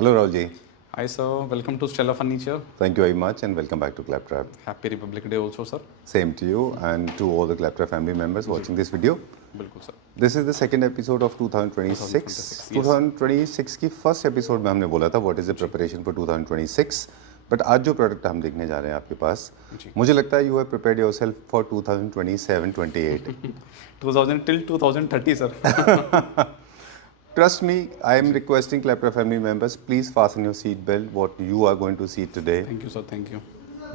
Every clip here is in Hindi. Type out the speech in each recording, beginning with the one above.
Hello, Raoji. Hi sir, welcome to Stella Furniture. Thank you very much and welcome back to Claptrap. Happy Republic Day also sir. Same to you and to all the Claptrap family members watching this video. बिल्कुल sir. This is the second episode of 2026. 2026 की first episode में हमने बोला था what is the preparation for 2026. But आज जो प्रोडक्ट हम देखने जा रहे हैं आपके पास, मुझे लगता है you have prepared yourself for 2027, 28. 2000 till 2030 sir. Trust me, I am requesting Claptrap family members, please fasten your seat belt. What you are going to see today Thank you sir, thank you.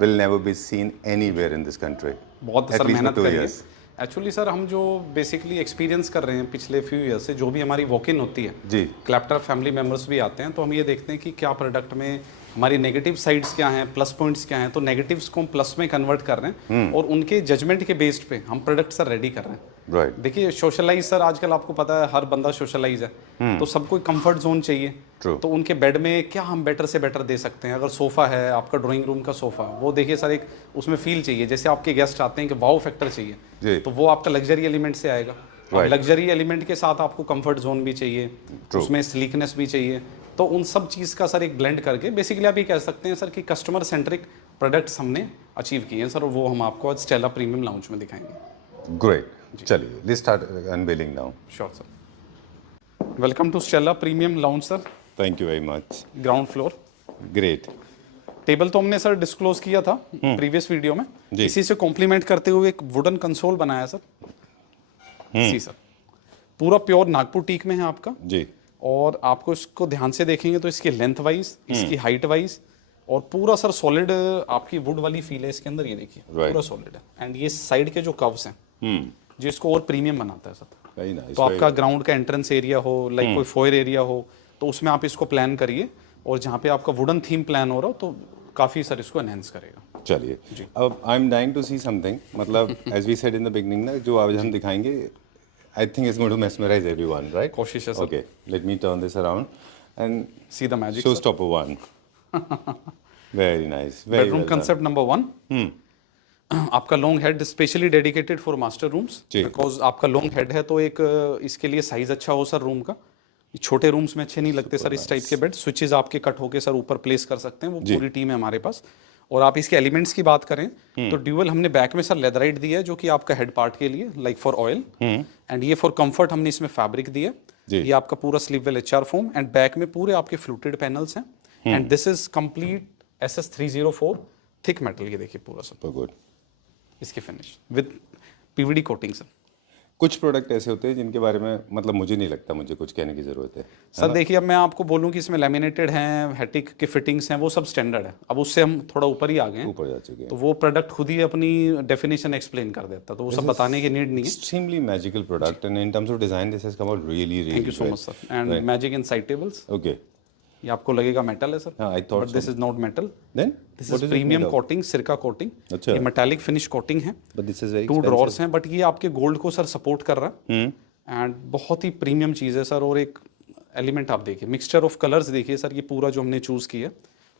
will never be seen anywhere in this country. बहुत At सर least for मेहनत 2 करिए. years. एक्चुअली सर हम जो बेसिकली एक्सपीरियंस कर रहे हैं पिछले फ्यू ईयर से, जो भी हमारी वॉक इन होती है जी. क्लैप्टरप फैमिली मेम्बर्स भी आते हैं, तो हम ये देखते हैं कि क्या प्रोडक्ट में हमारी नेगेटिव साइड्स क्या हैं, प्लस पॉइंट्स क्या हैं. तो नेगेटिव्स को हम प्लस में कन्वर्ट कर रहे हैं और उनके जजमेंट के बेस्ड पे हम प्रोडक्ट सर रेडी कर रहे हैं. राइट. देखिए सोशलाइज सर आजकल आपको पता है हर बंदा सोशलाइज है, तो सबको कंफर्ट जोन चाहिए. True. तो उनके बेड में क्या हम बेटर से बेटर दे सकते हैं. अगर सोफा है आपका ड्राइंग रूम का सोफा, वो देखिए सर एक उसमें फील चाहिए, जैसे आपके गेस्ट आते हैं कि वाओ फैक्टर चाहिए, जी. तो वो आपका लग्जरी एलिमेंट से आएगा. Right. लग्जरी एलिमेंट के साथ आपको कंफर्ट जोन भी चाहिए, उसमें स्लीकनेस भी चाहिए. तो उन सब चीज़ का सर एक ब्लेंड करके बेसिकली आप ये कह सकते हैं सर कि कस्टमर सेंट्रिक प्रोडक्ट्स हमने अचीव किए हैं सर, और वो हम आपको आज स्टेला प्रीमियम लाउंज में दिखाएंगे. ग्रेट. चलिए let's start unveiling now. Sure sir. Welcome to Stella premium lounge sir. Thank you very much. Ground floor. Great. Table तो हमने सर डिस्क्लोज किया था प्रीवियस वीडियो में. इसी से कॉम्प्लीमेंट करते हुए एक वुडन कंसोल बनाया सर. इसी सर पूरा प्योर नागपुर टीक में है आपका जी. और आपको इसको ध्यान से देखेंगे तो इसकी लेंथ वाइज, इसकी हाइट वाइज, और पूरा सर सॉलिड आपकी वुड वाली फील है इसके अंदर. ये देखिए पूरा सॉलिड है. एंड ये साइड के जो कव्स हैं जो इसको और प्रीमियम बनाता है सर. Very nice. तो आपका ग्राउंड का एंट्रेंस एरिया हो, लाइक कोई फोयर एरिया हो, तो उसमें आप इसको प्लान करिए, और जहाँ पे आपका वुडन थीम प्लान हो रहा हो तो काफ़ी सर इसको एनहेंस करेगा. चलिए अब I am dying to see something. मतलब as we said in the beginning ना, जो आज हम दिखाएंगे I think it's going to mesmerize everyone, right? कोशिश है sir. Okay, let me turn this around and See the magic. showstopper one. Very nice. Very bedroom well concept number 1. आपका long head specially dedicated for master rooms, because आपका लॉन्ग हेड है तो एक इसके लिए साइज अच्छा हो सर रूम का. छोटे रूम्स में अच्छे नहीं लगते सर इस टाइप के बेड. स्विचेस आपके कट होके सर ऊपर प्लेस कर सकते हैं, वो पूरी टीम है हमारे पास. और आप इसके एलिमेंट्स की बात करें तो ड्यूअल हमने बैक में सर लेदराइट दिया है, जो कि आपका हेड पार्ट के लिए लाइक फॉर ऑयल, एंड ये फॉर कंफर्ट हमने इसमें फैब्रिक दिया. ये आपका पूरा स्लीववेल एचआर फोम, एंड बैक में पूरे आपके फ्लूटेड पैनल्स हैं. And this is complete SS304 thick metal. ये देखिए पूरा सर गुड. इसकी finish with PVD coating sir. कुछ प्रोडक्ट ऐसे होते हैं जिनके बारे में मतलब मुझे नहीं लगता मुझे कुछ कहने की ज़रूरत है सर. देखिए अब मैं आपको बोलूं कि इसमें लैमिनेटेड हैं, हेटिक की फिटिंग्स हैं, वो सब स्टैंडर्ड है. अब उससे हम थोड़ा ऊपर ही आ गए हैं, ऊपर जा चुके हैं. तो वो प्रोडक्ट खुद ही अपनी डेफिनेशन एक्सप्लेन कर देता, तो वो सब बताने की नीड नहीं है. Extremely magical product and in terms of design this has come out really really. Thank you so much sir. And magic in side tables. Okay. ये आपको लगेगा मेटल है sir. I thought but this is not metal. Then this is premium coating, सिरका कोटिंग. अच्छा. ये मेटालिक फिनिश कोटिंग है. But this is very 2 drawers हैं, बट ये आपके गोल्ड को सर सपोर्ट कर रहा है. एंड बहुत ही प्रीमियम चीज़ है सर. और एक एलिमेंट आप देखिए, मिक्सचर ऑफ कलर्स देखिए सर. ये पूरा जो हमने चूज किया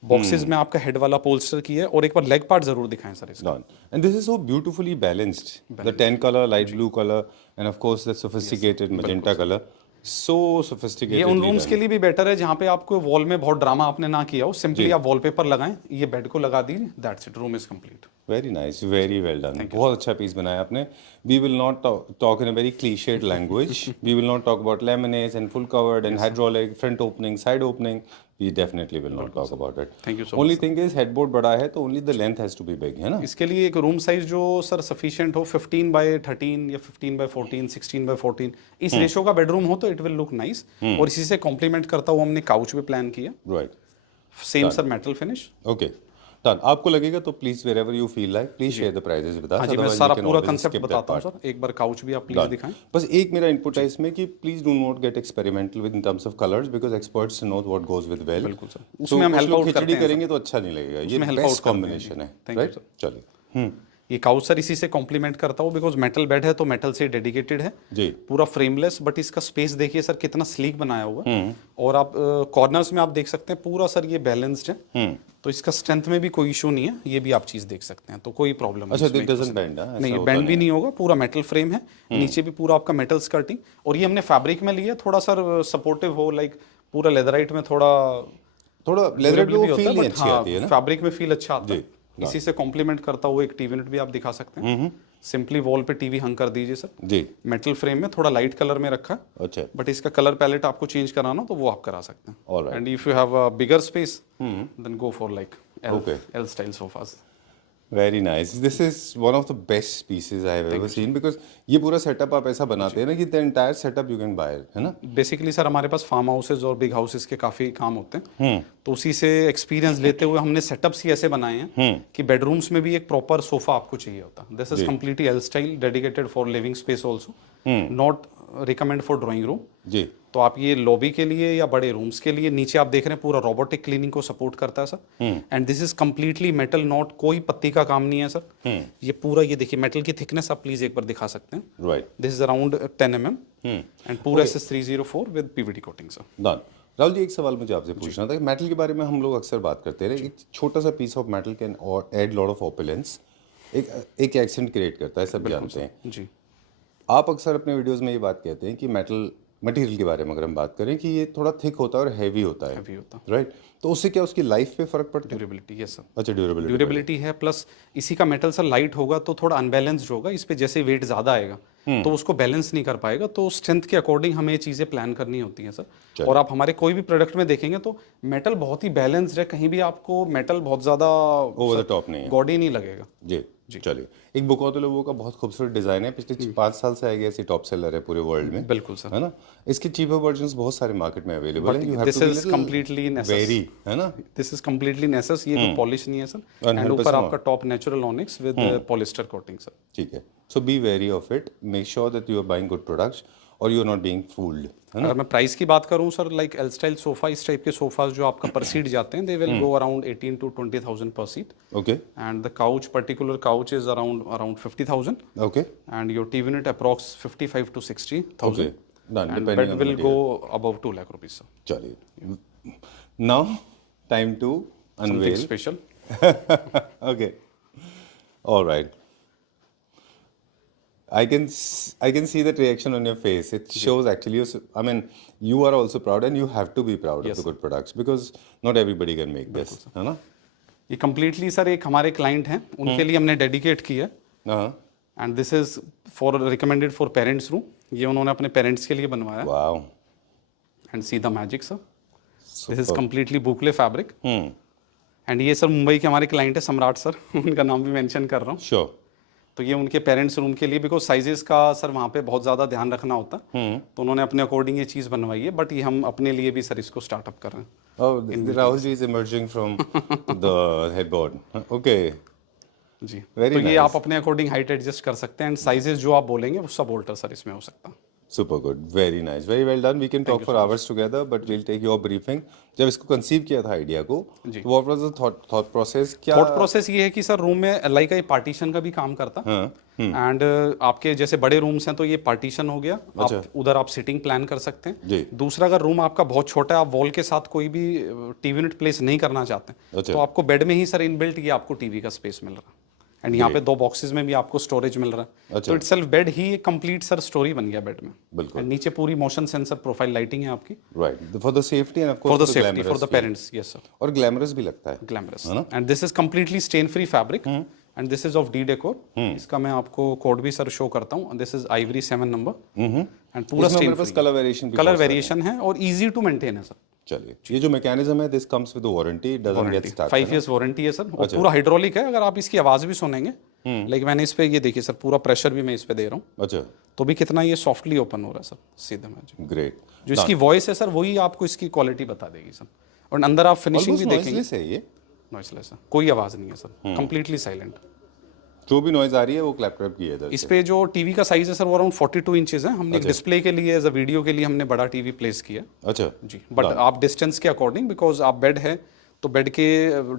बॉक्सेस में आपका हेड वाला पोल्स्टर किया है. और एक बार लेग पार्ट जरूर दिखाएं सर इसका. And this is so beautifully balanced. The 10 colour, light blue colour, end of course the sophisticated magenta colour. So sophisticated. ये उन रूम्स के लिए भी बेटर है जहाँ पे आपको वॉल में बहुत ड्रामा आपने ना किया हो. सिंपली आप वॉलपेपर लगाएं, ये बेड को लगा दीजिए, that's it, room is complete. Very nice. Very well done. बहुत अच्छा पीस बनाया आपने. We will not talk in a very clichéd language. We will not talk about laminates and full covered and hydraulic front opening, side opening. We definitely will not talk about it. Thank you so Only much. thing is headboard बड़ा है तो only the length has to be big, है ना? इसके लिए एक रूम साइज जो सर सफिशिएंट हो 15/13 या 15/14, 16/14 इस रेशो का बेडरूम हो तो इट विल लुक नाइस. और इसी से कॉम्प्लीमेंट करता हुआ हमने काउच भी प्लान किया. Right. Same sir metal finish. Okay. Done. आपको लगेगा तो please wherever you feel like please share the prices with us. हाँ जी, मैं सारा पूरा कांसेप्ट बताता हूँ सर. एक बार काउच भी आप प्लीज दिखाएं. बस एक मेरा इनपुट है इसमें कि please do not gate experimental with in terms of colours because experts know what goes with well. बिल्कुल सर. उसमें हम हेल्प आउट करते हैं. करेंगे तो अच्छा नहीं लगेगा. ये बेस्ट कॉम्बिनेशन है. राइट. चलिए. ये काउच सर इसी से कॉम्प्लीमेंट करता हूँ, बिकॉज मेटल बेड है तो मेटल से डेडिकेटेड है जी. पूरा फ्रेमलेस. बट इसका स्पेस देखिए सर कितना स्लीक बनाया हुआ है. और आप कॉर्नर्स में आप देख सकते हैं पूरा सर ये बैलेंस्ड है. तो इसका स्ट्रेंथ में भी कोई इशू नहीं है. ये भी आप चीज देख सकते हैं, तो कोई प्रॉब्लम अच्छा, it doesn't bend, नहीं, बेंड भी नहीं होगा. पूरा मेटल फ्रेम है. नीचे भी पूरा आपका मेटल स्कर्टिंग. और ये हमने फैब्रिक में लिया थोड़ा सर सपोर्टिव हो, लाइक पूरा लेदराइट में थोड़ा थोड़ा लेदर पे वो भी फील होता नहीं है, अच्छी आती है ना। फैब्रिक में फील अच्छा आता जी, है। इसी से कॉम्प्लीमेंट करता हुआ एक टीवी यूनिट भी आप दिखा सकते हैं। सिंपली वॉल पे टीवी हंग कर दीजिए सर। जी, मेटल फ्रेम में थोड़ा लाइट कलर में रखा है, अच्छा, बट इसका कलर पैलेट आपको चेंज कराना हो तो वो आप करा सकते हैं। Alright. And if you have a bigger space then go for like Okay. L style sofas. Very nice. This is one of the best pieces I have ever seen, because ये पूरा सेटअप आप ऐसा बनाते हैं ना कि the entire setup you can buy, है ना। बेसिकली सर हमारे पास फार्म हाउसेज और बिग हाउसेज के काफ़ी काम होते हैं, तो उसी से एक्सपीरियंस लेते हुए हमने सेटअप्स ही ऐसे बनाए हैं कि बेडरूम्स में भी एक प्रॉपर सोफा आपको चाहिए होता है। This is completely L style, dedicated for living space also, not recommend for drawing room. जी, तो आप ये लॉबी के लिए या बड़े रूम्स के लिए, नीचे आप देख रहे हैं पूरा रोबोटिक क्लीनिंग को सपोर्ट करता है sir. And this is completely metal, not कोई पत्ती का काम नहीं है सर। ये पूरा, ये देखिए मेटल की थिकनेस आप प्लीज एक बार दिखा सकते हैं। Right, this is around 10 mm and पूरा SS304 with PVD coating sir. Done. Rahul ji, एक सवाल मुझे आपसे पूछना था कि मेटल के बारे में हम लोग अक्सर बात करते हैं, एक छोटा सा piece of metal can add lot of opulence, एक एक्सेंट क्रिएट करता है, सब जानते हैं। जी, आप अक्सर अपने वीडियोस में ये बात कहते हैं कि मेटल मटेरियल के बारे में अगर हम बात करें कि ये थोड़ा थिक होता है और हैवी होता है, हैवी होता, राइट, तो उससे क्या उसकी लाइफ पे फर्क पड़ता है? Durability, yes sir. अच्छा, ड्यूरेबिलिटी ड्यूरेबिलिटी है, प्लस इसी का मेटल सर लाइट होगा तो थोड़ा अनबैलेंस्ड होगा, इस पे जैसे वेट ज़्यादा आएगा तो उसको बैलेंस नहीं कर पाएगा, तो स्ट्रेंथ के अकॉर्डिंग हमें ये चीज़ें प्लान करनी होती हैं सर। और आप हमारे कोई भी प्रोडक्ट में देखेंगे तो मेटल बहुत ही बैलेंस्ड है, कहीं भी आपको मेटल बहुत ज़्यादा ओवर द टॉप नहीं है। गॉडी नहीं लगेगा। जी, चलिए, एक बुकोतो लोगो का बहुत खूबसूरत डिजाइन है, पिछले 5 साल से आई ऐसी टॉप सेलर है पूरे वर्ल्ड में। बिल्कुल सर, है ना। इसके चीपर वर्जन्स बहुत सारे मार्केट में अवेलेबल हैं। You have this two is completely very, है ना। दिस इज कंप्लीटली नेसेस, ये कोई पॉलिश नहीं है सर। एंड ऊपर आपका top natural onyx with polyester coating sir. ठीक है, so be wary of it, make sure that you are buying good products और you are not being fooled, है ना। अगर मैं प्राइस की बात करूं sir, like L style sofa, इस टाइप के सोफाज जो आपका पर सीट जाते हैं, they will go around 18 to 20,000 per seat, okay, and the couch, particular couch is around 50,000, okay, and your TV unit approx 55 to 60,000, okay, done, and depending bed on will go above 2 lakh rupees sir. चलिए, now time to Something unveil. special. Okay, all right. I can see that reaction on your face. It shows actually. I mean, you are also proud, and you have to be proud of the good products because not everybody can make this, है ना? ये completely सर एक हमारे क्लाइंट हैं, उनके लिए हमने डेडिकेट किया, हाँ, and this is for recommended for parents room. ये उन्होंने अपने पेरेंट्स के लिए बनवाया, wow, and see the magic sir, this is completely boucle fabric. hmm, and ये सर मुंबई के हमारे क्लाइंट है सम्राट सर, उनका नाम भी मेंशन कर रहा हूँ। sure, तो ये उनके पेरेंट्स रूम के लिए, बिकॉज साइजेस का सर वहाँ पे बहुत ज़्यादा ध्यान रखना होता है, तो उन्होंने अपने अकॉर्डिंग ये चीज़ बनवाई है, बट ये हम अपने लिए भी सर इसको स्टार्टअप कर रहे हैं। oh, Rahul ji is emerging from the headboard, okay, ji, Very तो ये nice. आप अपने अकॉर्डिंग हाइट एडजस्ट कर सकते हैं, एंड साइजेस जो आप बोलेंगे वो सब ऑल्टर सर इसमें हो सकता है। super good, very nice, very well done. We can talk for hours together, but we'll take your briefing. जब इसको कंसीव किया था आइडिया को, तो what was the thought process? क्या थॉट प्रोसेस ये है कि सर रूम में लाइक ये पार्टीशन का भी काम करता है, एंड आपके जैसे बड़े रूम्स हैं तो ये पार्टीशन हो गया, आप उधर आप सिटिंग प्लान कर सकते हैं। जी, दूसरा, अगर रूम आपका बहुत छोटा है, आप वॉल के साथ कोई भी टीवी यूनिट प्लेस नहीं करना चाहते, तो आपको बेड में ही सर इनबिल्ट ये आपको टीवी का स्पेस मिल रहा है, एंड यहाँ पे 2 बॉक्सेस में भी आपको स्टोरेज मिल रहा है, तो इटसेल्फ बेड ही एक कंप्लीट सर स्टोरी बन गया बेड में। बिल्कुल, एंड नीचे पूरी मोशन सेंसर प्रोफाइल लाइटिंग है आपकी, right, for the safety and of for the course safety for the parents, yes sir, और ग्लैमरस भी लगता है, glamorous, and this is completely stain free fabric, and this is of D decor. इसका मैं आपको कोड भी सर शो करता हूँ, this is ivory 7 number, and पूरा स्टेन फ्री, कलर वेरिएशन है और इजी टू मेंटेन है सर। चलिए, ये जो मैकेनिज्म है, this comes with warranty, it doesn't get stuck, 5 years warranty है सर, और पूरा हाइड्रोलिक है। अगर आप इसकी आवाज भी सुनेंगे, लाइक मैंने इस पे ये देखिए सर, पूरा प्रेशर भी मैं इस पे दे रहा हूँ, अच्छा, तो भी कितना ये सॉफ्टली ओपन हो रहा है सर, सीधे मैजिक। ग्रेट, जो इसकी वॉइस है सर, वही आपको इसकी क्वालिटी बता देगी सर, और अंदर आप फिनिशिंग भी देखेंगे, नॉइसलेस है ये, नॉइसलेस है, कोई आवाज नहीं है सर, कंप्लीटली साइलेंट। जो भी नॉइज आ रही है वो क्लैप क्लैप की है इधर इस से। पे जो टीवी का साइज है सर वो अराउंड 42 इंचेस है। हमने एक डिस्प्ले के लिए, एज अ वीडियो के लिए हमने बड़ा टीवी प्लेस किया अच्छा जी, बट आप डिस्टेंस के अकॉर्डिंग, बिकॉज आप बेड है तो बेड के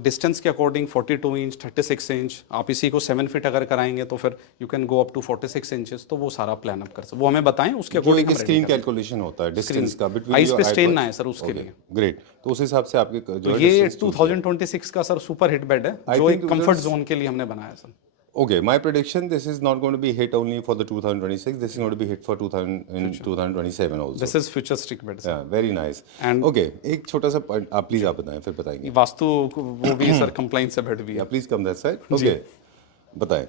डिस्टेंस के अकॉर्डिंग 42 इंच 36 इंच, आप इसी को 7 फीट अगर कराएंगे तो फिर you can go up to 46 inches, तो वो सारा प्लान अप कर सकते, वो हमें बताएं उसके अकॉर्डिंग स्क्रीन कैलकुलेशन होता है डिस्टेंस का बिटवीन आइस पे स्ट्रेन ना है सर उसके लिए। ग्रेट, तो उस हिसाब से आपके जो तो ये 2026 का सर सुपर हिट बेड है, जो एक कंफर्ट जोन के लिए हमने बनाया sir. Okay, my prediction, this is not going to be hit only for the 2026. This is going to be hit for 2027 also. This is futuristic bed sir. Yeah, very nice. And- Okay, एक छोटा सा point आप प्लीज आप बताएं, फिर बताएंगे. वास्तु वो भी सर कंप्लाइंस से बेड भी है। Yeah, please come that side. Okay, बताएं.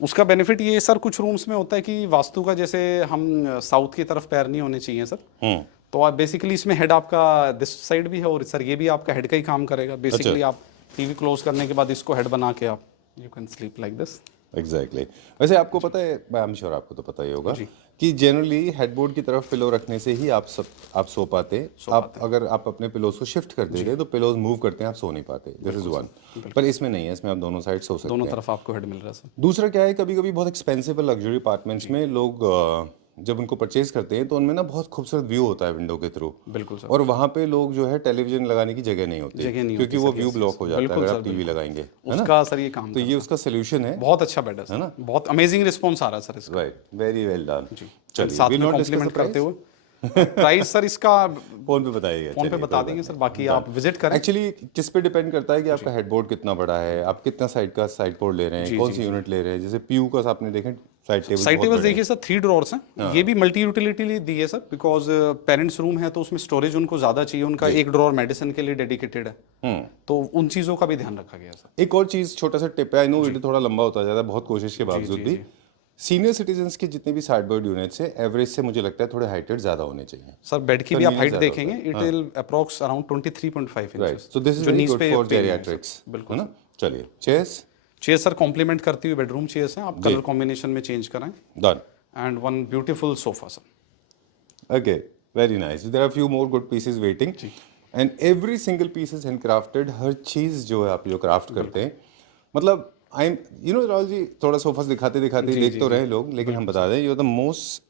उसका बेनिफिट ये सर कुछ रूम्स में होता है कि वास्तु का जैसे हम साउथ की तरफ पैर नहीं होने चाहिए सर। तो आप बेसिकली इसमें हेड आपका दिस साइड भी है और सर ये भी आपका हेड का ही काम करेगा। बेसिकली आप टीवी क्लोज करने के बाद इसको हेड बना के आप you can sleep like this. Exactly वैसे आपको पता है, आई एम श्योर आपको तो पता ही होगा कि जनरली हेडबोर्ड की तरफ पिलो रखने से ही आप सो पाते। आप अगर आप अपने पिलोज को शिफ्ट कर देते तो पिलोज मूव करते हैं, आप सो नहीं पाते। This is one. पर इसमें नहीं है, इसमें आप दोनों साइड सो सकते हैं, दोनों तरफ आपको हेड मिल रहा है सर। दूसरा क्या है, कभी कभी बहुत एक्सपेंसिव लग्जरी अपार्टमेंट्स में लोग जब उनको परचेज करते हैं तो उनमें ना बहुत खूबसूरत व्यू होता है विंडो के थ्रू। बिल्कुल सर। और वहाँ पे लोग जो है टेलीविजन लगाने की जगह नहीं होती, क्योंकि वो व्यू ब्लॉक हो जाता है अगर आप टीवी लगाएंगे, है ना? उसका सर ये काम तो ये उसका सोल्यूशन है। बहुत अच्छा बेड है ना, बहुत अमेजिंग रिस्पॉन्स आ रहा है सर इसका। Right, very well done. चलिए साथ में कॉम्प्लीमेंट करते हुए प्राइस सर इसका फोन पे बताइएगा, फोन पे बता देंगे सर, बाकी आप विजिट करें। एक्चुअली किस पे डिपेंड करता है कि आपका हेडबोर्ड कितना बड़ा है, आप कितना साइड बोर्ड ले रहे हैं, कौन सी यूनिट ले रहे हैं। जैसे पीयू का आपने देखें साइड टेबल देखिए सर 3 ड्रॉर्स हैं। ये भी मल्टी यूटिलिटी दी है सर, बिकॉज पेरेंट्स रूम है तो उसमें स्टोरेज उनको ज्यादा चाहिए। उनका एक ड्रॉर मेडिसिन के लिए डेडिकेटेड है, तो उन चीजों का भी ध्यान रखा गया सर। एक और चीज, छोटा सा टिप है, आई नो वीडियो थोड़ा लंबा होता जाता है बहुत कोशिश के बावजूद भी। सीनियर सिटीजन्स के जितने भी साइडबोर्ड यूनिट्स है, एवरेज से मुझे लगता है थोड़े हाइटेड ज्यादा होने चाहिए सर। बेड की भी आप हाइट देखेंगे, it will approx around 23.5 inches. Right, so this is very good for geriatrics, बिल्कुल ना? चलिए चेयर्स सर कॉम्प्लीमेंट करती हुई बेडरूम चेयर्स हैं, आप कलर कॉम्बिनेशन में चेंज कराएं। Done. And one beautiful sofa sir. Okay, very nice. There are a few more good pieces waiting. And every single piece is handcrafted. हर चीज़ जो है आप जो क्राफ्ट करते हैं, मतलब आई एम राहुल जी थोड़ा सोफास दिखाते देख तो रहे लोग, लेकिन हम बता दें you are the most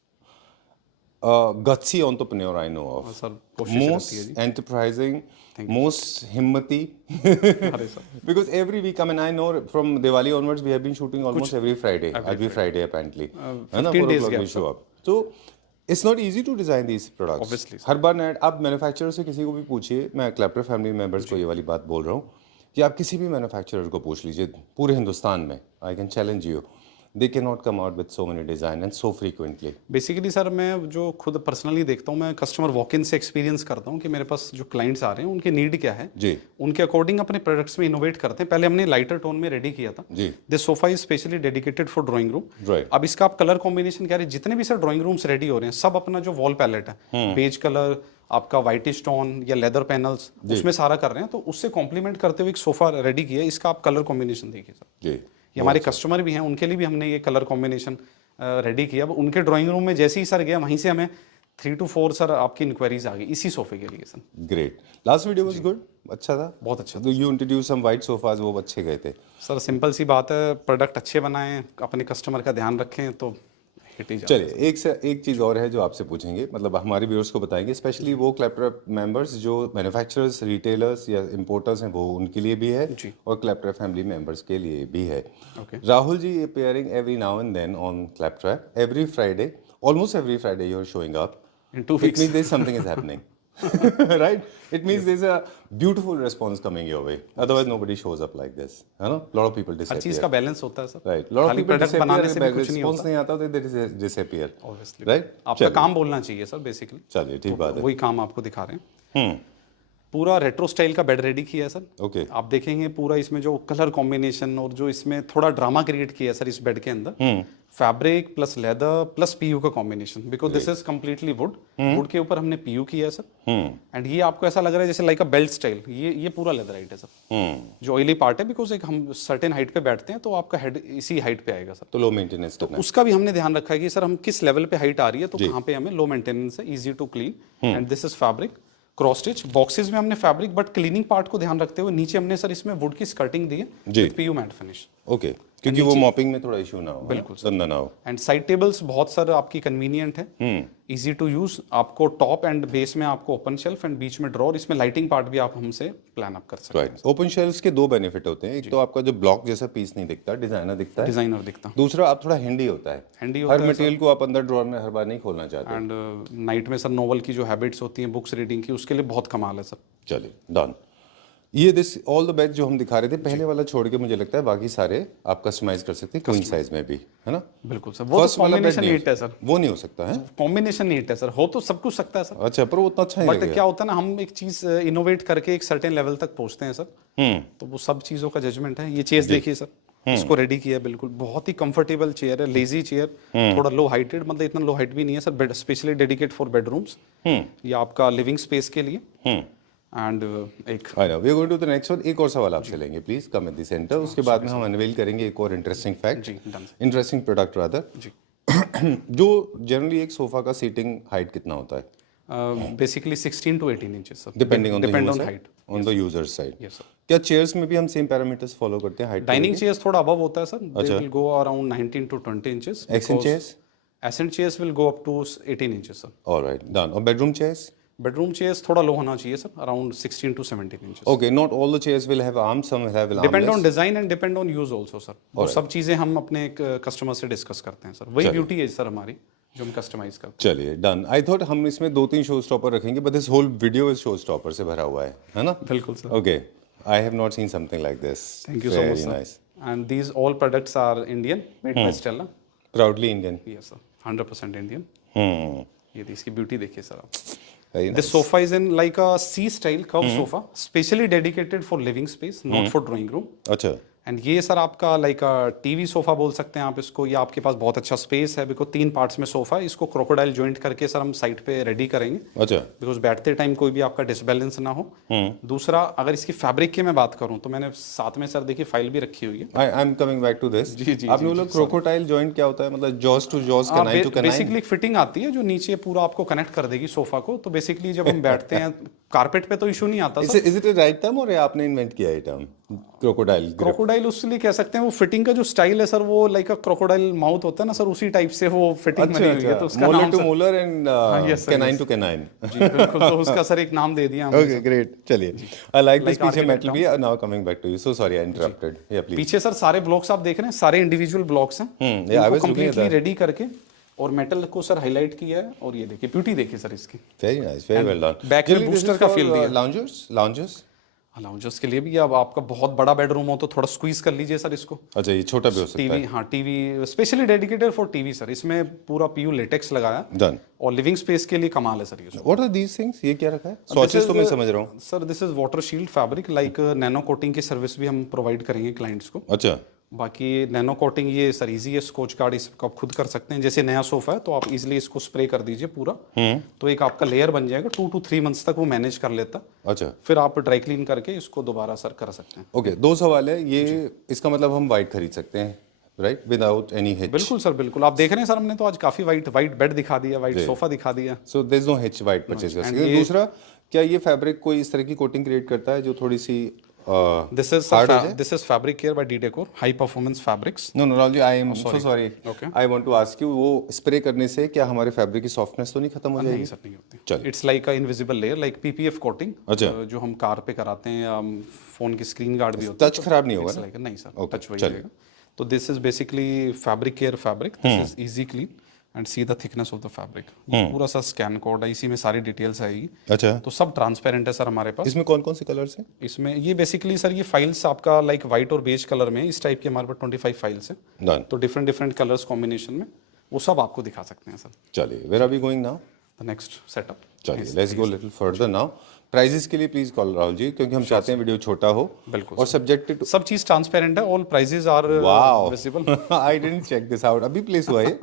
gutsy entrepreneur I know of, sir most enterprising, most himmati. Because every week, I mean, I know from Diwali onwards we have been shooting almost every Friday. Every Friday apparently. 15 days we show up. So it's not easy to design these products. Obviously. हर बार आप मैन्युफैक्चरर से किसी को भी पूछिए, मैं क्लैप्टर फैमिली मेंबर्स को ये वाली बात बोल रहा हूँ कि आप किसी भी मैन्युफैक्चरर को पूछ लीजिए पूरे हिंदुस्तान में, I can challenge you, they cannot come out with so many design and so frequently. Basically sir मैं जो खुद पर्सनली देखता हूँ, मैं कस्टमर वॉक इन से एक्सपीरियंस करता हूँ कि मेरे पास जो क्लाइंट्स आ रहे हैं उनके नीड क्या है जी, उनके अकॉर्डिंग अपने प्रोडक्ट्स में इनोवेट करते हैं। पहले हमने लाइटर टोन में रेडी किया था जी। This sofa is specially dedicated for drawing room. Right, अब इसका आप कलर कॉम्बिनेशन क्या है, जितने भी सर ड्राइंग रूम्स रेडी हो रहे हैं सब अपना जो वॉल पैलेट है बेज कलर, आपका व्हाइट स्टोन या लेदर पैनल्स, उसमें सारा कर रहे हैं। तो उससे कॉम्प्लीमेंट करते हुए एक सोफा रेडी किया है। इसका आप कलर कॉम्बिनेशन देखिए सर, जी। ये हमारे कस्टमर भी हैं, उनके लिए भी हमने ये कलर कॉम्बिनेशन रेडी किया। अब उनके ड्राइंग रूम में जैसे ही सर गया, वहीं से हमें 3 to 4 सर आपकी इंक्वायरीज आ गई इसी सोफे के लिए sir. Great, last video was good, अच्छा था, बहुत अच्छा। तो you introduce some white sofas, वो अच्छे गए थे सर सिंपल सी बात है, प्रोडक्ट अच्छे बनाएं, अपने कस्टमर का ध्यान रखें तो हिट ही जाता है। चलिए एक चीज़ और है जो आपसे पूछेंगे, मतलब हमारे व्यूअर्स को बताएंगे, स्पेशली वो क्लैप्टर मेंबर्स जो मैन्युफैक्चरर्स, रिटेलर्स या इंपोर्टर्स हैं, वो उनके लिए भी है और क्लैप्टर फैमिली मेंबर्स के लिए भी है। Rahul ji appearing every now and then on Clapper, every Friday, almost every Friday you are showing up. In 2 weeks. It means there's something is happening. Right? It means there's a beautiful response coming your way. Otherwise, nobody shows up like this. है ना? Lot of people her disappear. चीज का बैलेंस होता है सर। Right. Lot of खाली people प्रोडक्ट disappear. बनाने से भी कुछ नहीं response होता। नहीं आता तो they disappear. Obviously. Right? आपका काम बोलना चाहिए सर बेसिकली। चलिए ठीक बात है। वही काम आपको दिखा रहे हैं। पूरा रेट्रो स्टाइल का बेड रेडी किया है सर। ओके, आप देखेंगे पूरा इसमें जो कलर कॉम्बिनेशन और जो इसमें थोड़ा ड्रामा क्रिएट किया है सर इस बेड के अंदर, fabric plus leather plus PU का combination, because this is completely wood, wood के ऊपर हमने पीयू किया है सर। एंड ये आपको ऐसा लग रहा है जैसे लाइक अ बेल्ट स्टाइल, ये पूरा लेदराइट है सर। जो ऑयली पार्ट है, बिकॉज एक हम सर्टेन हाइट पे बैठते हैं तो आपका हेड इसी हाइट पे आएगा सर, तो लो मेंटेनेंस करना है। उसका भी हमने ध्यान रखा है कि सर हम किस लेवल पे हाइट आ रही है तो कहाँ पे हमें लो मेंटेनेंस है, easy to clean. And this is fabric cross stitch boxes में हमने फैब्रिक बट क्लीनिंग पार्ट को ध्यान रखते हुए नीचे हमने सर इसमें वुड की स्कर्टिंग दी है with PU matte finish. Okay, क्योंकि वो मॉपिंग में थोड़ा इशू ना हो, बिल्कुल गंदा ना हो। एंड साइड टेबल्स बहुत सर आपकी कन्वीनियंट है, इजी टू यूज। आपको टॉप एंड बेस में आपको ओपन शेल्फ एंड बीच में ड्रॉर, इसमें लाइटिंग पार्ट भी आप हमसे प्लान अप कर सकते हैं। राइट, ओपन शेल्फ्स के 2 बेनिफिट होते हैं, एक तो आपका जो ब्लॉक जैसा पीस नहीं दिखता, डिजाइनर दिखता है, डिजाइनर दिखता है। दूसरा आप थोड़ा हैंडी होता है, हैंडी हर मटेरियल को आप अंदर ड्रॉर में हर बार नहीं खोलना चाहते। एंड नाइट में सर नोवेल की जो हैबिट्स होती हैं बुक्स रीडिंग की, उसके लिए बहुत कमाल है सर। चलिए डन। ये दिस ऑल द बेड जो हम दिखा रहे थे पहले वाला छोड़ के मुझे लगता है बाकी सारे आप कस्टमाइज कर सकते हैं क्वीन साइज में भी, है ना? बिल्कुल सर, वो तो कॉम्बिनेशन नीट है सर, वो नहीं हो सकता है, कॉम्बिनेशन नीट है सर, हो तो सब कुछ सकता है सर। अच्छा, पर वो उतना अच्छा नहीं बट लगेगा। क्या होता है ना, हम एक चीज इनोवेट करके एक सर्टेन लेवल तक पहुंचते हैं सर, तो वो सब चीजों का जजमेंट है। ये चेयर देखिए सर, इसको रेडी किया है, बिल्कुल बहुत ही कंफर्टेबल चेयर है, लेजी चेयर, थोड़ा लो हाइटेड, मतलब इतना लो हाइट भी नहीं है sir, bed specially dedicate for bedrooms, ये आपका लिविंग स्पेस के लिए। एंड एक I know we are going to the next one. एक और सवाल आपसे लेंगे, please come at the centre, उसके बाद में हम अनवेल करेंगे एक और इंटरेस्टिंग फैक्ट, जी डन इंटरेस्टिंग प्रोडक्ट रादर। जी। जो जनरली एक सोफा का सीटिंग हाइट कितना होता है? Basically 16 to 18 inches sir, depending on depend the on height. On the user side. Yes sir. क्या चेयर्स में भी हम सेम पैरामीटर्स फॉलो करते हैं हाइट? डाइनिंग चेयर्स थोड़ा अबव होता है sir, they will go around 19 to 20 inches. Accent chairs? Accent chairs will go up to 18 inches sir. Alright, done. और बेडरूम चेयर्स? बेडरूम चेयर्स थोड़ा लो होना चाहिए sir, around 16 to 17 inches. Okay, not all the chairs will have arms, some will have armless. Depend on design and depend on use also sir, वो सब चीजें हम अपने कस्टमर से डिस्कस करते हैं सर, वही ब्यूटी है सर हमारी जो हम कस्टमाइज करते चलिए डन। आई थॉट हम इसमें 2-3 शो स्टॉपर रखेंगे, but this whole video is show stopper से भरा हुआ है ना? हैं। बिल्कुल sir. Okay, I have not seen something like this. Thank you so much sir. Nice. And these all products are Indian, made by Stella. Proudly Indian. Yes sir, 100% Indian. ये इसकी ब्यूटी देखिए सर आप। Very This sofa is in like a C style curved sofa, specially dedicated for living space, not for drawing room. अच्छा, एंड ये सर आपका लाइक टीवी सोफा बोल सकते हैं आप इसको, या आपके पास बहुत अच्छा स्पेस है, बिकॉज 3 पार्ट्स में सोफा है, इसको क्रोकोडाइल जॉइंट करके सर हम साइड पे रेडी करेंगे, अच्छा। बिकॉज बैठते टाइम कोई भी आपका डिसबैलेंस ना हो। दूसरा, अगर इसकी फैब्रिक की मैं बात करूं तो मैंने साथ में सर देखिए फाइल भी रखी हुई है। I am coming back to this. जी, जी, आपने बोला क्रोकोडाइल जॉइंट क्या होता है? मतलब jaws to jaws, canine to canine? Basically fitting आती है जो नीचे पूरा आपको कनेक्ट कर देगी सोफा को, तो बेसिकली जब हम बैठते हैं कारपेट पे तो इशू नहीं आता sir. Is it a right term और आपने इन्वेंट किया है टर्म क्रोकोडाइल? क्रोकोडाइल उसलिए कह सकते हैं, वो फिटिंग का जो स्टाइल है सर, वो लाइक अ क्रोकोडाइल माउथ होता है ना सर, उसी टाइप से वो फिटिंग बनी हुई है, तो उसका मोलर नाम to sir, molar and canine to canine. जी बिल्कुल, तो उसका सर एक नाम दे दिया हमने। ओके ग्रेट, चलिए। I like this. Like पीछे मेटल architect भी। Now coming back to you, so sorry I interrupted. Yeah please. पीछे सर सारे ब्लॉक्स आप देख रहे हैं, सारे इंडिविजुअल ब्लॉक्स हैं, yeah, I इनको was looking at completely that. Ready करके और मेटल को सर हाईलाइट किया है, और ये देखिए ब्यूटी देखिए सर इसकी। Very nice, very well done. Back में बूस्टर का फील दिया। लाउंजर्स लाउंजर्स के लिए भी, अब आपका बहुत बड़ा बेडरूम हो तो थोड़ा स्क्वीज कर लीजिए सर इसको। अच्छा, ये छोटा भी हो सकता टीवी, हाँ TV specially dedicated for TV sir, इसमें पूरा पीयू लेटेक्स लगाया है। डन। और लिविंग स्पेस के लिए कमाल है सर ये। What are these things? ये क्या रखा है? स्वॉचेस तो मैं समझ रहा हूँ sir, this is water shield fabric, like nano coating की सर्विस भी हम प्रोवाइड करेंगे क्लाइंट्स को। अच्छा। बाकी नैनो कोटिंग ये सर इजी है, स्कॉच गार्ड इसको आप खुद कर सकते हैं, जैसे नया सोफा है तो आप इजीली इसको स्प्रे कर दीजिए पूरा, तो एक आपका लेयर बन जाएगा, 2 to 3 मंथ्स तक वो मैनेज कर लेता। अच्छा, फिर आप ड्राई क्लीन करके इसको दोबारा सर कर सकते हैं। ओके। 2 सवाल है ये, इसका मतलब हम वाइट खरीद सकते हैं राइट, विदाउट एनी हिच? बिल्कुल सर, बिल्कुल। आप देख रहे हैं सर, हमने तो आज काफी वाइट बेड दिखा दिया, वाइट सोफा दिखा दिया, so there is no hitch white purchase कर सकते हैं। दूसरा, क्या ये फैब्रिक कोई इस तरह की कोटिंग क्रिएट करता है जो थोड़ी सी this is fabric care by D decor, high performance fabrics. No Rahul ji, I am so sorry, Okay. I want to ask you, वो स्प्रे करने से क्या हमारे फैब्रिक की सॉफ्टनेस तो नहीं खत्म हो नहीं जाएगी? सर, नहीं होती। चलिए। It's like a invisible layer, like PPF coating, अच्छा। जो हम कार पे कराते हैं, या फोन की स्क्रीन गार्ड भी होता है। टच खराब नहीं होगा It's ना? like- नहीं सर, Okay, टच वही चलिए। रहेगा। तो this is basically fabric care fabric, this is easy clean and see the thickness of the fabric. पूरा सा स्कैन कोड है, इसी में सारी डिटेल्स आएगी, अच्छा। तो सब ट्रांसपेरेंट है सर हमारे पास। इसमें कौन कौन से कलर्स हैं? इसमें ये बेसिकली सर ये फाइल्स आपका लाइक वाइट और बेज कलर में, इस टाइप की हमारे पास 25 फाइल्स हैं, डन। तो डिफरेंट डिफरेंट कलर्स कॉम्बिनेशन में वो सब आपको दिखा सकते हैं सर। चलिए, where are we going now? The next setup. चलिए, let's go little further now. Prices के लिए प्लीज कॉल राहुल जी, क्योंकि हम चाहते हैं वीडियो छोटा हो। बिल्कुल और सब्जेक्टेड सब चीज ट्रांसपेरेंट है, all prices are wow, visible. I didn't check this out, अभी प्लेस हुआ है।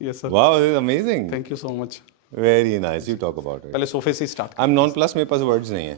Yes sir, wow, this is amazing, thank you so much. Very nice, you talk about it. पहले सोफे से start. I am nonplussed, मेरे पास वर्ड्स नहीं है।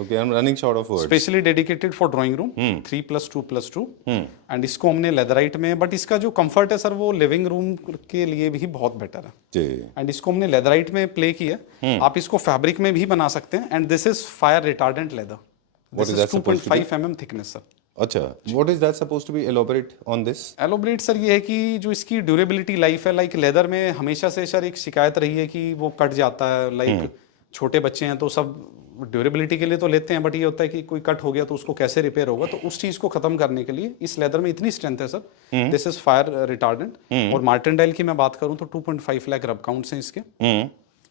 Okay, I am running short of words. Specially dedicated for drawing room, 3+2+2, and इसको हमने लेदराइट में, बट इसका जो कंफर्ट है सर वो लिविंग रूम के लिए भी बहुत बेटर है, जी। एंड इसको हमने लेदराइट में प्ले किया है। आप इसको फैब्रिक में भी बना सकते हैं, and this is fire retardant leather, this is 2.5 mm thickness sir. अच्छा, what is that supposed to be? Elaborate on this. Elaborate sir ये है कि जो इसकी ड्यूरेबिलिटी लाइफ है, लाइक लेदर में हमेशा से सर एक शिकायत रही है कि वो कट जाता है, लाइक छोटे बच्चे हैं तो सब ड्यूरेबिलिटी के लिए तो लेते हैं, बट ये होता है कि कोई कट हो गया तो उसको कैसे रिपेयर होगा, तो उस चीज को खत्म करने के लिए इस लेदर में इतनी स्ट्रेंथ है sir, this is fire retardant. और मार्टेंडाइल की मैं बात करूं तो 2.5 लाख रब काउंट्स हैं इसके,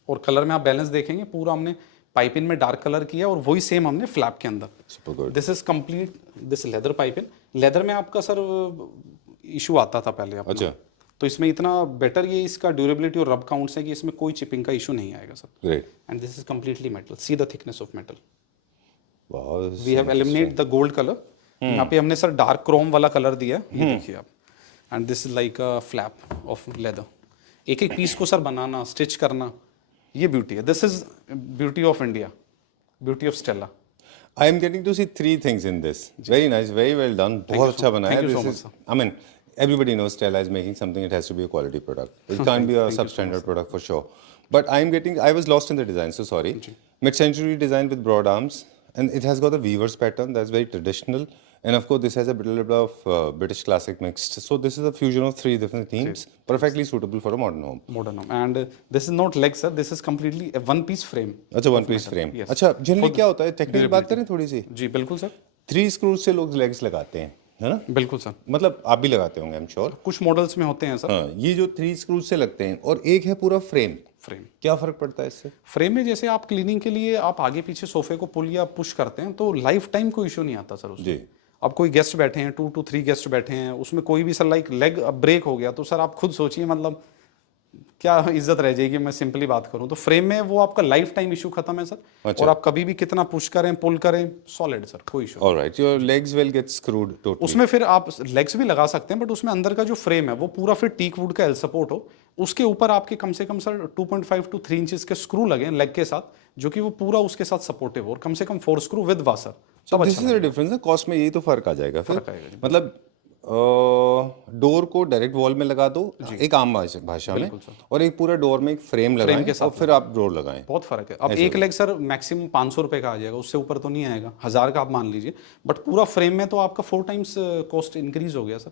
और कलर में आप बैलेंस देखेंगे पूरा हमने पाइपिंग में डार्क कलर किया और वही सेम हमने फ्लैप के अंदर। Super good. This is complete this leather piping. Leather में आपका सर इशू आता था पहले अपना। अच्छा, तो इसमें इतना बेटर ये इसका ड्यूरेबिलिटी और रब काउंट्स है कि इसमें कोई चिपिंग का इशू नहीं आएगा sir. Great. And this is completely metal, see the thickness of metal. बहुत we have eliminate the gold colour. यहाँ पे हमने सर डार्क क्रोम वाला कलर दिया है, ये देखिए आप। And this is like a flap of leather. एक एक पीस को सर बनाना, स्टिच करना, ये ब्यूटी है। This is beauty of India, beauty of Stella. I am getting to see three things in this. Very nice, very well done. बहुत अच्छा बना है. Thank you so This much, is, I mean, everybody knows Stella is making something. It has to be a quality product. It can't be a substandard product for sure. But I was lost in the design, so sorry. Mid-century design with broad arms, and it has got a weaver's pattern that's very traditional. And of course, this has a little bit of British classic mixed. So this is a fusion of three different themes, perfectly suitable for a modern home. Modern home. And this is not leg sir, this is completely a one piece frame. अच्छा, one piece frame. अच्छा, जनरली क्या होता है, टेक्निकल बात करें थोड़ी सी? जी बिल्कुल सर। 3 screws से लोग legs लगाते हैं, है ना? बिल्कुल सर। मतलब आप भी लगाते होंगे, I'm sure. कुछ मॉडल्स में होते हैं सर। हाँ, ये जो 3 स्क्रूज से लगते हैं और एक है पूरा फ्रेम। क्या फर्क पड़ता है इससे? फ्रेम में जैसे आप क्लीनिंग के लिए आप आगे पीछे सोफे को पुल या पुश करते हैं तो लाइफ टाइम कोई इशू नहीं आता सर उसमें। जी। अब कोई गेस्ट बैठे हैं, 2 to 3 गेस्ट बैठे हैं, उसमें कोई भी सर लाइक लेग ब्रेक हो गया तो सर आप खुद सोचिए मतलब क्या इज्जत रह जाएगी। मैं सिंपली बात करूं तो फ्रेम में वो आपका लाइफ टाइम इशू खत्म है सर। अच्छा। और आप कभी भी कितना पुश करें पुल करें सॉलिड सर, कोई issue. Alright, your legs will get screwed totally. उसमें फिर आप लेग्स भी लगा सकते हैं बट उसमें अंदर का जो फ्रेम है वो पूरा फिर टीक वुड का एल सपोर्ट हो, उसके ऊपर आपके कम से कम सर 2.5 to 3 इंचेस के स्क्रू लगे लेग के साथ, जो कि वो पूरा उसके साथ सपोर्टिव हो, और कम से कम 4 स्क्रू विद वासर। सब दिस इज द डिफरेंस है कॉस्ट में, यही तो फर्क आ जाएगा फिर। मतलब डोर को डायरेक्ट वॉल में लगा दो एक आम भाषा में, और एक पूरा डोर में एक फ्रेम लगाएं और फिर आप डोर लगाएं। बहुत फर्क है। अब एक लेग सर मैक्सिमम 500 रुपए का आ जाएगा, उससे ऊपर तो नहीं आएगा, 1000 का आप मान लीजिए, बट पूरा फ्रेम में तो आपका 4 times कॉस्ट इंक्रीज हो गया सर।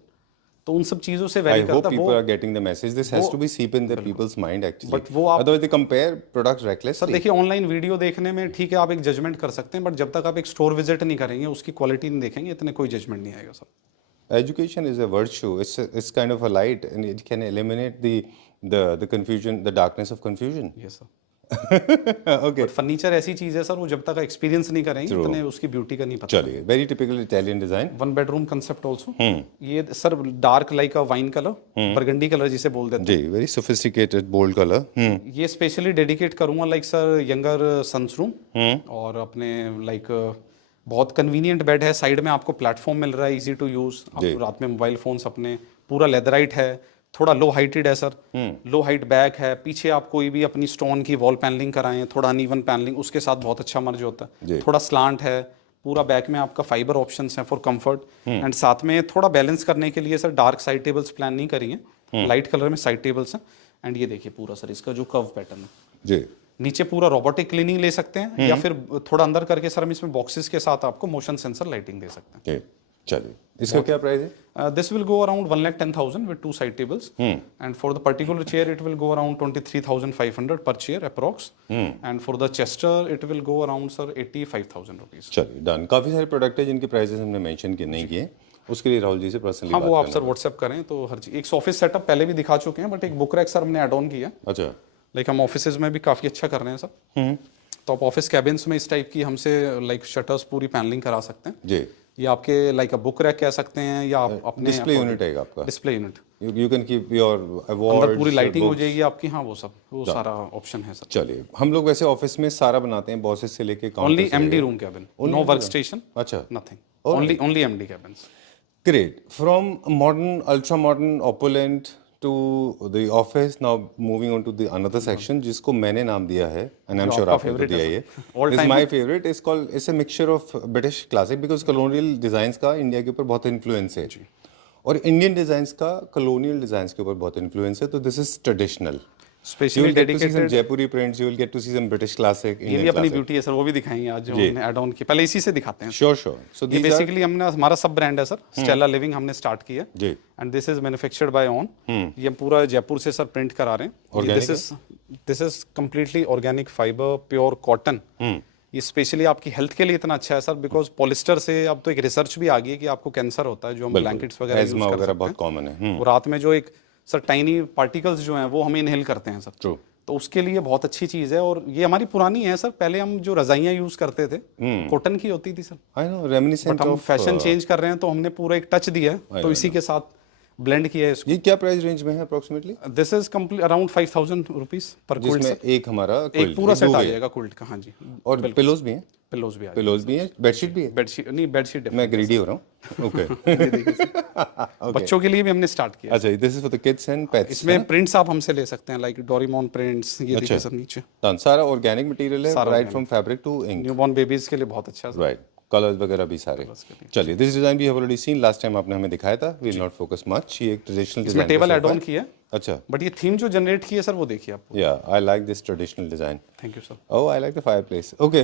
तो उन सब चीजों से वेरी करता है। people are getting the message. This has to be seep in the people's mind actually. But वो आप otherwise they compare products recklessly. Sir देखिए ऑनलाइन वीडियो देखने में ठीक है आप एक जजमेंट कर सकते हैं, बट जब तक आप एक स्टोर विजिट नहीं करेंगे, उसकी क्वालिटी नहीं देखेंगे, इतने कोई जजमेंट नहीं आएगा sir. Education is a virtue. It's kind of a light, and it can eliminate the confusion, the darkness of confusion. Yes sir. Okay. But furniture ऐसी चीज है सर, वो जब तक एक्सपीरियंस नहीं करेंगे इतने उसकी ब्यूटी का नहीं पता। चलिए, very typical Italian design. 1 bedroom concept also. ये sir dark like a wine colour, burgundy colour जिसे बोल देते जी, very sophisticated, bold color. हैं। ये स्पेशली डेडिकेट करूंगा like sir younger sons room, और अपने लाइक बहुत कन्वीनियंट बेड है, साइड में आपको प्लेटफॉर्म मिल रहा है, इजी टू यूज। आप रात में मोबाइल फोन्स अपने, पूरा लेदराइट है, थोड़ा लो हाइटेड है सर, लो हाइट बैक है, पीछे आप कोई भी अपनी स्टोन की वॉल पैनलिंग कराएं, थोड़ा अनइवन पैनलिंग उसके साथ बहुत अच्छा मर्ज होता है, थोड़ा स्लांट है, पूरा बैक में आपका फाइबर ऑप्शंस हैं फॉर कंफर्ट, एंड साथ में थोड़ा बैलेंस करने के लिए sir dark side tables plan नहीं करी हैं, लाइट कलर में साइड टेबल्स हैं। एंड ये देखिए पूरा सर इसका जो कर्व पैटर्न है जी, नीचे पूरा रोबोटिक क्लीनिंग ले सकते हैं, या फिर थोड़ा अंदर करके सर हम इसमें बॉक्सेस के साथ आपको मोशन सेंसर लाइटिंग दे सकते हैं। चलिए, इसका क्या प्राइस है? This will go around 1,10,000 with 2 side tables, and for the particular chair it will go around 23,500 per chair approx, and for the Chester it will go around sir 85,000 rupees. चलिए, डन। काफी सारे प्रोडक्ट है जिनके प्राइसेस हमने मेंशन किए नहीं किए, उसके लिए राहुल जी से पर्सनली हाँ, वो आप सर व्हाट्सएप करें तो हर चीज। एक ऑफिस सेटअप पहले भी दिखा चुके हैं, बट एक बुक रैक सर हमने ऐड ऑन किया। अच्छा, लाइक हम ऑफिसेज में भी काफी अच्छा कर रहे हैं सर। तो आप ऑफिस कैबिन्स में इस टाइप की हमसे लाइक शटर्स पूरी पैनलिंग करा सकते हैं जी। ये आपके लाइक अ बुक रैक कह सकते हैं, या आप अपने डिस्प्ले यूनिट है आपका, display unit, you can keep your awards, अंदर पूरी लाइटिंग हो जाएगी आपकी। हाँ, वो सब वो सारा ऑप्शन है सर। चलिए, हम लोग वैसे ऑफिस में सारा बनाते हैं, बॉसेस से लेके counter only MD room cabin, no work station, अच्छा, nothing, only MD cabins. Great. From modern, ultra modern, opulent to the office, now moving on to the another section जिसको मैंने नाम दिया है, and I'm sure आपने तो दिया है, this is my favorite, it's called, it's a mixture of British classic because colonial designs का इंडिया के ऊपर बहुत इन्फ्लुएंस है, और इंडियन डिजाइंस का colonial डिजाइंस के ऊपर बहुत इन्फ्लुएंस है, तो this is traditional. Specially dedicated Jaipuri prints, you will get to see some British classic. ये भी अपनी ब्यूटी है सर, वो भी दिखाएंगे आज जो हमने ऐड ऑन की, पहले इसी से दिखाते हैं। Sure sure. सो ये बेसिकली हमने, हमारा सब ब्रांड है सर, स्टेला लिविंग हमने स्टार्ट किया जी, and this is manufactured by on. ये हम पूरा जयपुर से सर प्रिंट करा रहे हैं। This is completely organic fibre, pure cotton. ये स्पेशली आपकी हेल्थ के लिए इतना अच्छा है सर, बिकॉज पॉलिस्टर से अब तो एक रिसर्च भी आ गई है कि आपको कैंसर होता है, जो हम ब्लैंकेट्स वगैरह यूज कर सकते हैं, बहुत कॉमन है। और रात में जो एक सर टाइनी पार्टिकल्स जो हैं वो हमें इनहेल करते हैं सर, ट्रू, तो उसके लिए बहुत अच्छी चीज़ है। और ये हमारी पुरानी है सर, पहले हम जो रजाइयाँ यूज़ करते थे कॉटन की होती थी sir, I know, reminiscent but हम ऑफ फैशन चेंज कर रहे हैं तो हमने पूरा एक टच दिया है, तो इसी के साथ ब्लेंड किया है इसको। ये क्या प्राइस रेंज में है approximately? This is complete around 5000 rupees per quilt जिसमें सर, एक हमारा एक पूरा सेट आ जाएगा क्विल्ट का। हाँ जी, और पिलोज भी हैं? पिलोज भी आ पिलोज भी हैं, बेडशीट भी है? बेडशीट नहीं, बेडशीट मैं ग्रीडी हो रहा हूँ। ओके, बच्चों के लिए भी हमने स्टार्ट किया। अच्छा, this is for the kids and pets. इसमें प्रिंट्स आप हमसे ले सकते हैं, लाइक डोरेमोन प्रिंट्स, ये देखिए सर नीचे सारा ऑर्गेनिक मटेरियल है, right from fabric to ink. Newborn babies के लिए बहुत अच्छा है। राइट, कलर्स वगैरह भी सारे। चलिए, दिस डिजाइन भी have already seen, last time आपने हमें दिखाया था, we will not focus much. ये एक ट्रेडिशनल डिजाइन, इसमें टेबल ऐड ऑन किया है, अच्छा, बट ये थीम जो जनरेट की है सर वो देखिए आप। या आई like this traditional design. Thank you sir. Oh, I like the fireplace. Okay,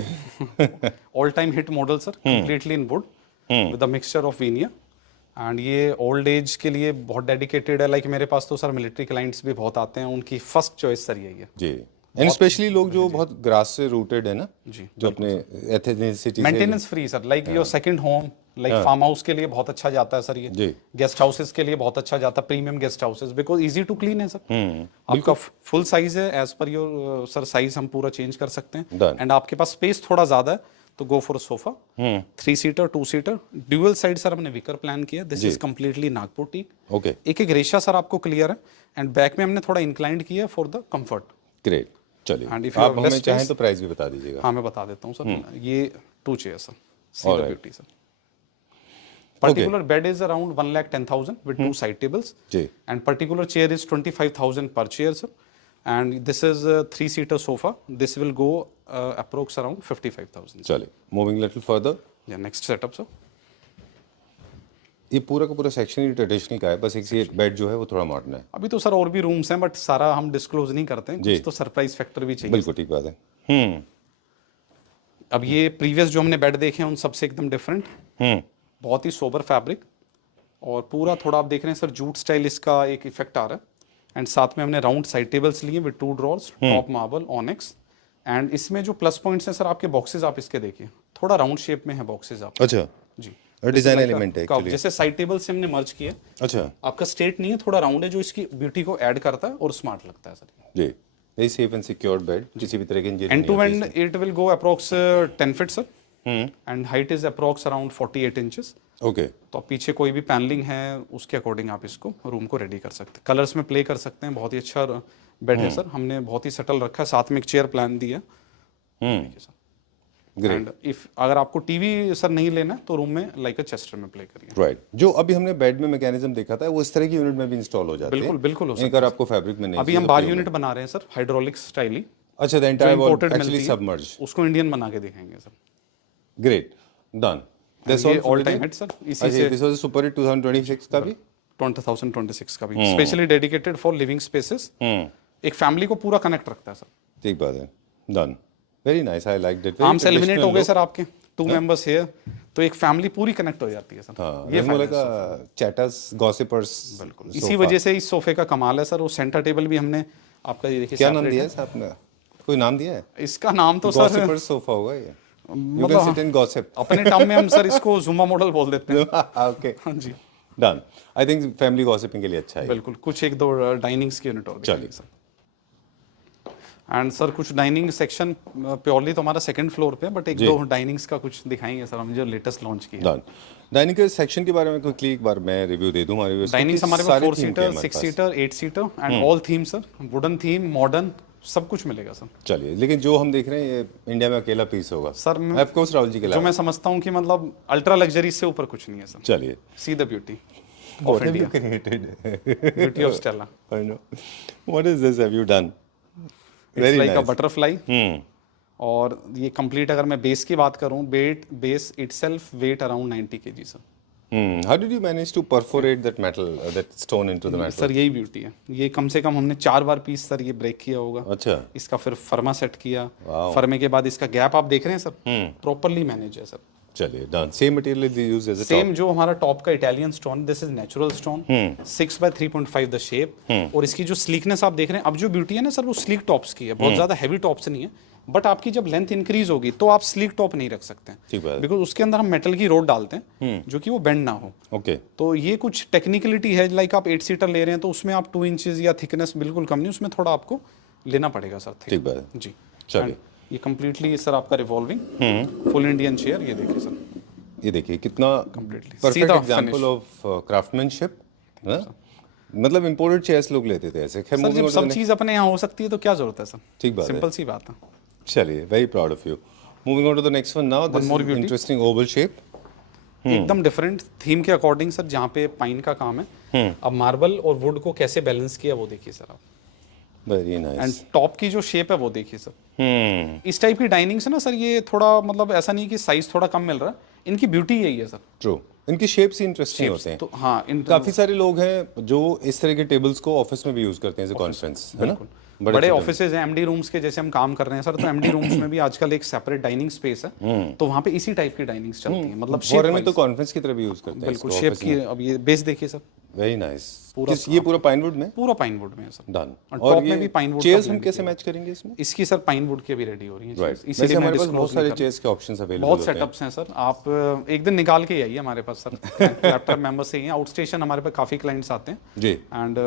all time hit model sir, completely in would with a mixture of veneer. And ये ओल्ड एज के लिए बहुत डेडिकेटेड है, लाइक मेरे पास तो सर मिलिट्री क्लाइंट्स भी बहुत आते हैं, उनकी फर्स्ट चॉइस सर यही है जी। एंड स्पेशली लोग जो बहुत ग्रास से रूटेड है ना जी, जो अपने एथेनिसिटी से, maintenance free sir, like your second home, like farm house के लिए बहुत अच्छा जाता है सर ये, जी, गेस्ट हाउसेस के लिए बहुत अच्छा जाता है, premium guest houses, because easy to clean है सर। आपका फुल साइज है, as per your sir size हम पूरा चेंज कर सकते हैं। Done. एंड आपके पास स्पेस थोड़ा ज्यादा है तो go for sofa, 3 seater 2 seater dual side sir हमने विकर प्लान किया। This is completely Nagpur teak. Okay, एक एक रेशा सर आपको क्लियर है, एंड बैक में हमने थोड़ा इंक्लाइंड किया फॉर द कंफर्ट। ग्रेट। चलिए, And if you आप have हमें less चाहें space- तो प्राइस भी बता दीजिएगा। हाँ मैं बता देता हूँ सर, ये 2 chair sir, see the Alright. Beauty sir. Particular bed is around 1,10,000 with 2 side tables. जी, And particular chair is 25,000 per chair, sir. And this is a 3-seater sofa. This will go approx around 55,000. चलिए, moving little further. Yeah, next setup, sir. ये पूरा का पूरा सेक्शन ही ट्रेडिशनल का है, बस एक बेड जो है वो थोड़ा मॉडर्न है। अभी तो सर और भी रूम्स हैं, बट सारा हम डिस्क्लोज नहीं करते हैं, जी। कुछ तो सरप्राइज फैक्टर भी चाहिए। बिल्कुल ठीक बात है। अब ये प्रीवियस जो हमने बेड देखे हैं उन सबसे एकदम डिफरेंट, बहुत ही सोबर फैब्रिक, और पूरा थोड़ा आप देख रहे हैं सर जूट स्टाइल इसका एक इफेक्ट आ रहा है। एंड साथ में हमने राउंड साइड टेबल्स लिए with 2 drawers, top marble onyx. And इसमें जो प्लस पॉइंट्स हैं सर, आपके बॉक्सेस आप इसके देखिए थोड़ा राउंड शेप में है बॉक्सेस आप। अच्छा, जी, डिजाइन एलिमेंट है Curve, एक्चुअली। जैसे साइड टेबल से हमने मर्ज किया, अच्छा आपका स्ट्रेट नहीं है, थोड़ा राउंड है, जो इसकी ब्यूटी को ऐड करता है और स्मार्ट लगता है सर। जी, very safe and secured bed, किसी भी तरह की injury end to end it will go approx 10 feet sir, and height is approx around 48 inches. Okay, तो आप पीछे कोई भी पैनलिंग है उसके अकॉर्डिंग आप इसको रूम को रेडी कर सकते हैं, कलर्स में प्ले कर सकते हैं। बहुत ही अच्छा बेड है सर, हमने बहुत ही सटल रखा है, साथ में एक चेयर प्लान दिया। ग्रेट, एंड इफ अगर आपको टीवी सर नहीं लेना तो रूम में लाइक अ चेस्टर में प्ले करिए। राइट। जो अभी हमने बेड में मैकेनिज्म देखा था वो इस तरह की यूनिट में भी इंस्टॉल हो जाते हैं। बिल्कुल बिल्कुल हो सकता अगर आपको फैब्रिक में नहीं है। अभी हम बार यूनिट बना रहे हैं सर, हाइड्रोलिक स्टाइल ही। अच्छा, the entire wall imported actually मिलती है, सबमर्ज। उसको इंडियन बना के दिखाएंगे सर। Great, done. दैट्स ये ऑल टाइम हिट सर, इसी से दिस वाज सुपर हिट 2026 का भी 2026 का भी specially dedicated for living spaces. एक फैमिली को पूरा कनेक्ट रखता है सर। ठीक बात है, done, very nice, I like it. Arms eliminate हो गए सर आपके, 2 मेंबर्स हियर, तो एक फैमिली पूरी कनेक्ट हो जाती है सर। हाँ, ये ये लगा चैटर्स गॉसिपर्स। बिल्कुल, इसी वजह से इस सोफे का कमाल है सर। वो सेंटर टेबल भी हमने आपका ये देखिए क्या नाम दिया है आपने? कोई नाम दिया है? इसका नाम तो सर गॉसिपर्स सोफा होगा ये। You can sit in gossip. अपने टर्म में हम सर इसको जुम्मा मॉडल बोल देते हैं। ओके, हाँ जी, done. I think family gossiping के लिए अच्छा है। बिल्कुल। कुछ 1-2 डाइनिंग्स की यूनिट और चलिए सर। एंड सर कुछ डाइनिंग सेक्शन प्योरली तो हमारा सेकंड फ्लोर पे, बट 1-2 डाइनिंग्स का कुछ दिखाएंगे सर हम, जो लेटेस्ट लॉन्च किया। डन। डाइनिंग के सेक्शन के बारे में क्विकली एक बार मैं रिव्यू दे दूं हमारे व्यूअर्स को। डाइनिंग्स हमारे पास 4 seater, 6 seater, 8 seater and all theme sir, wooden theme, modern, सब कुछ मिलेगा सर। चलिए, लेकिन जो हम देख रहे हैं ये इंडिया में अकेला पीस होगा sir of course, Rahul ji के जो अलावा। मैं समझता हूँ कि मतलब अल्ट्रा लग्जरी से ऊपर कुछ नहीं है सर। चलिए, see the beauty what of have you India, created? Beauty of Stella. I know. What is this have you done? It's like a nice. Butterfly. और ये कंप्लीट अगर मैं बेस की बात करूं, base itself weight around 90 kg sir. How did you manage to perforate that metal, that stone into the metal? Sir यही ब्यूटी है, ये कम से कम हमने 4 बार पीस सर ये ब्रेक किया होगा। अच्छा, इसका फिर फर्मा सेट किया, Wow. फर्मे के बाद इसका गैप आप देख रहे हैं सर, प्रॉपरली मैनेज है सर। चलिए, done. Same material is used as a same जो हमारा टॉप का Italian stone, this is natural stone, 6/3.5 the shape. और इसकी जो स्लीकनेस आप देख रहे हैं, अब जो ब्यूटी है ना सर वो स्लीक टॉप्स की है, बहुत ज्यादा हैवी टॉप्स नहीं है, बट आपकी जब लेंथ इंक्रीज होगी तो आप स्लीक टॉप नहीं रख सकते ठीक बात है। बिकॉज उसके अंदर हम मेटल की रोड डालते हैं जो कि वो बेंड ना हो। ओके तो ये कुछ टेक्निकलिटी है, लाइक आप 8 सीटर ले रहे हैं तो उसमें आप 2 इंचेस या थिकनेस बिल्कुल कम नहीं, उसमें थोड़ा आपको लेना पड़ेगा सर। ठीक बात है। जी चलिए। And ये कम्प्लीटली सर आपका रिवॉल्विंग फुल इंडियन चेयर, ये देखिए सर ये देखिए कितना Completely. परफेक्ट सीधा एग्जांपल ऑफ क्राफ्टमैनशिप है। मतलब इंपोर्टेड चेयर्स लोग लेते थे ऐसे। खैर सर moving जब on to सब the next- चीज़ अपने यहाँ हो सकती है तो क्या जरूरत है सर। ठीक बात है। सिंपल सी बात है। चलिए, very proud of you. Moving on to the next one now, this more is beauty. Interesting oval shape. एकदम डिफरेंट थीम के अकॉर्डिंग सर, जहाँ पे पाइन का काम है। अब मार्बल और वुड को कैसे बैलेंस किया वो देखिए सर आप। Very and nice. टॉप की जो शेप है वो देखिए सर। इस टाइप की डाइनिंग से ना सर, ये थोड़ा मतलब ऐसा नहीं कि साइज थोड़ा कम मिल रहा है, इनकी ब्यूटी यही है सर। ट्रू, इनकी शेप्स ही इंटरेस्टिंग होते हैं। तो हाँ, काफी सारे लोग हैं जो इस तरह के टेबल्स को ऑफिस में भी यूज करते हैं एज अ कॉन्फ्रेंस, है ना। बड़े ऑफिसेज हैं, एमडी रूम्स के जैसे हम काम कर रहे हैं सर, तो एमडी रूम्स में भी आजकल एक सेपरेट डाइनिंग स्पेस है, तो वहाँ पे इसी टाइप की डाइनिंग्स चलती हैं। मतलब फॉरेन में तो कॉन्फ्रेंस की तरह भी यूज करते हैं बिल्कुल शेप की। अब ये बेस देखिए सर, वेरी नाइस। ये पूरा पाइनवुड में पूरा पाइन वुड में है सर। डन। और टॉप में भी पाइन वुड। चेयर्स हम कैसे मैच करेंगे इसमें? इसकी सर पाइन वुड की अभी रेडी हो रही है। राइट, इसीलिए हमारे पास मैं बहुत सारे चेयर्स के ऑप्शंस अवेलेबल बहुत होते हैं। सेटअप्स हैं सर। आप एक दिन निकाल के ही आइए हमारे पास सर। लैपटॉप मेंबर से ही हैं। आउट स्टेशन हमारे पास काफ़ी क्लाइंट्स आते हैं जी। एंड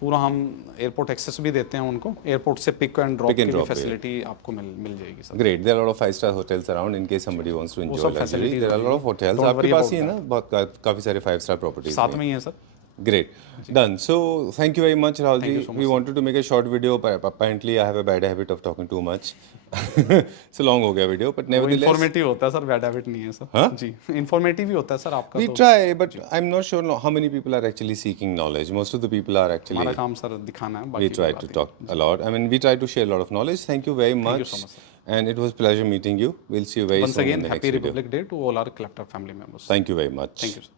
पूरा हम एयरपोर्ट एक्सेस भी देते हैं उनको। एयरपोर्ट से पिक एंड ड्रॉप की भी फैसिलिटी आपको मिल जाएगी sir. Great. There are lot of 5-star hotels around in case somebody wants to enjoy सब luxury. facilities There are a lot of hotels. Don't आपके worry पास about ही है ना बहुत काफी सारे 5-star properties साथ में ही है sir. Great. Done. So, thank you very much, Rahul ji. We wanted to make a short video, but apparently I have a bad habit of talking too much. So long हो गया video, but nevertheless. इन्फॉर्मेटिव होता है सर, बैड हैबिट नहीं है सर। हाँ? जी, इन्फॉर्मेटिव ही होता है सर आपका। We try, but I'm not sure how many people are actually seeking knowledge. Most of the people are actually. हमारा काम सर दिखाना है। We try to talk a lot. I mean, we try to share a lot of knowledge. Thank you very much. you so much, sir. And it was pleasure meeting you. We'll see you very Once soon again, in the happy next video. Republic Day to all our Collector family members. Thank you very much. Thank you, sir.